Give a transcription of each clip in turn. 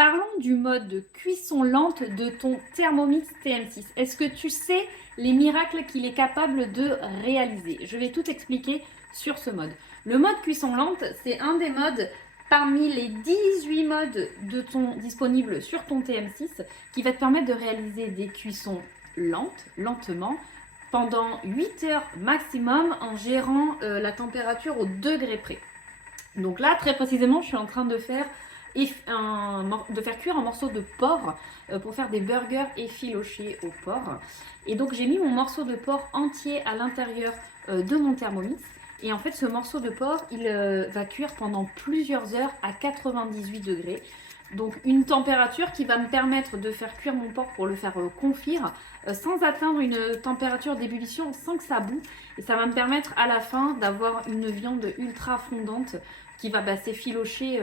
Parlons du mode de cuisson lente de ton Thermomix TM6. Est-ce que tu sais les miracles qu'il est capable de réaliser? Je vais tout expliquer sur ce mode. Le mode cuisson lente, c'est un des modes parmi les 18 modes disponibles sur ton TM6 qui va te permettre de réaliser des cuissons lentement, pendant 8 heures maximum en gérant la température au degré près. Donc là, très précisément, je suis en train de faire cuire un morceau de porc pour faire des burgers effilochés au porc. Et donc j'ai mis mon morceau de porc entier à l'intérieur de mon Thermomix. Et en fait, ce morceau de porc, il va cuire pendant plusieurs heures à 98 degrés. Donc une température qui va me permettre de faire cuire mon porc pour le faire confire sans atteindre une température d'ébullition, sans que ça boue. Et ça va me permettre à la fin d'avoir une viande ultra fondante qui va s'effilocher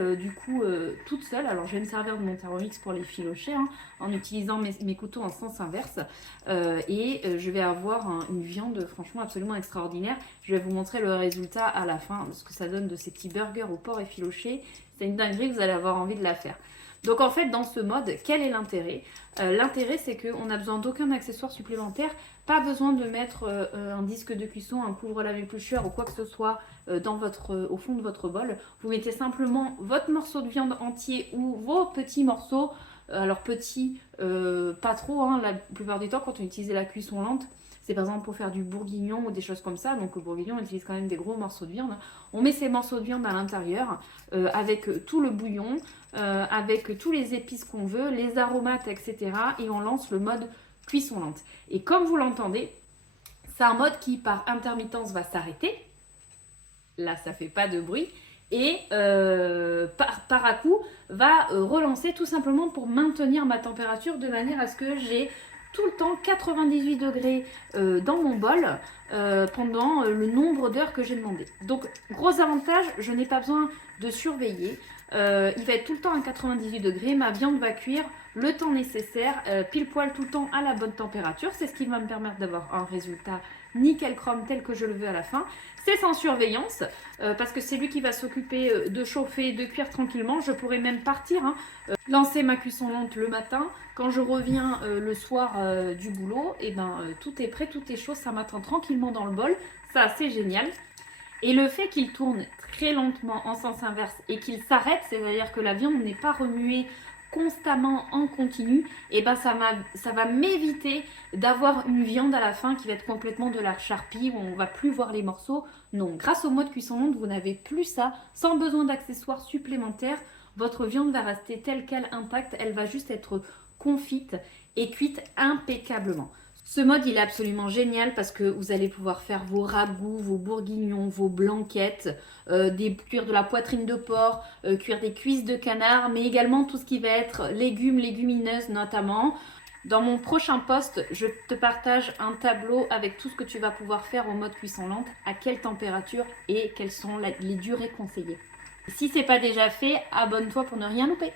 toute seule. Alors je vais me servir de mon Thermomix pour les filocher en utilisant mes couteaux en sens inverse. Je vais avoir une viande franchement absolument extraordinaire. Je vais vous montrer le résultat à la fin, ce que ça donne de ces petits burgers au porc effiloché. C'est une dinguerie, vous allez avoir envie de la faire. Donc en fait, dans ce mode, quel est l'intérêt? L'intérêt, c'est qu'on n'a besoin d'aucun accessoire supplémentaire, pas besoin de mettre un disque de cuisson, un couvre-lave éplucheur ou quoi que ce soit au fond de votre bol. Vous mettez simplement votre morceau de viande entier ou vos petits morceaux. Alors petits, pas trop, la plupart du temps quand on utilise la cuisson lente, c'est par exemple pour faire du bourguignon ou des choses comme ça. Donc le bourguignon, on utilise quand même des gros morceaux de viande. On met ces morceaux de viande à l'intérieur avec tout le bouillon, avec tous les épices qu'on veut, les aromates, etc. Et on lance le mode cuisson lente. Et comme vous l'entendez, c'est un mode qui par intermittence va s'arrêter. Là, ça fait pas de bruit. Et par à coup, va relancer tout simplement pour maintenir ma température de manière à ce que j'ai tout le temps 98 degrés dans mon bol pendant le nombre d'heures que j'ai demandé. Donc, gros avantage, je n'ai pas besoin de surveiller. Il va être tout le temps à 98 degrés. Ma viande va cuire le temps nécessaire, pile poil tout le temps à la bonne température. C'est ce qui va me permettre d'avoir un résultat nickel chrome tel que je le veux à la fin. C'est sans surveillance parce que c'est lui qui va s'occuper de chauffer, de cuire tranquillement. Je pourrais même partir, lancer ma cuisson lente le matin. Quand je reviens le soir du boulot, et tout est prêt, tout est chaud, ça m'attend tranquillement dans le bol. Ça, c'est génial. Et le fait qu'il tourne très lentement en sens inverse et qu'il s'arrête, c'est-à-dire que la viande n'est pas remuée constamment en continu, et ça va m'éviter d'avoir une viande à la fin qui va être complètement de la charpie où on va plus voir les morceaux. Non, grâce au mode cuisson lente, vous n'avez plus ça, sans besoin d'accessoires supplémentaires. Votre viande va rester telle qu'elle intacte, elle va juste être confite et cuite impeccablement. Ce mode, il est absolument génial parce que vous allez pouvoir faire vos ragoûts, vos bourguignons, vos blanquettes, cuire de la poitrine de porc, cuire des cuisses de canard, mais également tout ce qui va être légumes, légumineuses notamment. Dans mon prochain post, je te partage un tableau avec tout ce que tu vas pouvoir faire au mode cuisson lente, à quelle température et quelles sont les durées conseillées. Si ce n'est pas déjà fait, abonne-toi pour ne rien louper.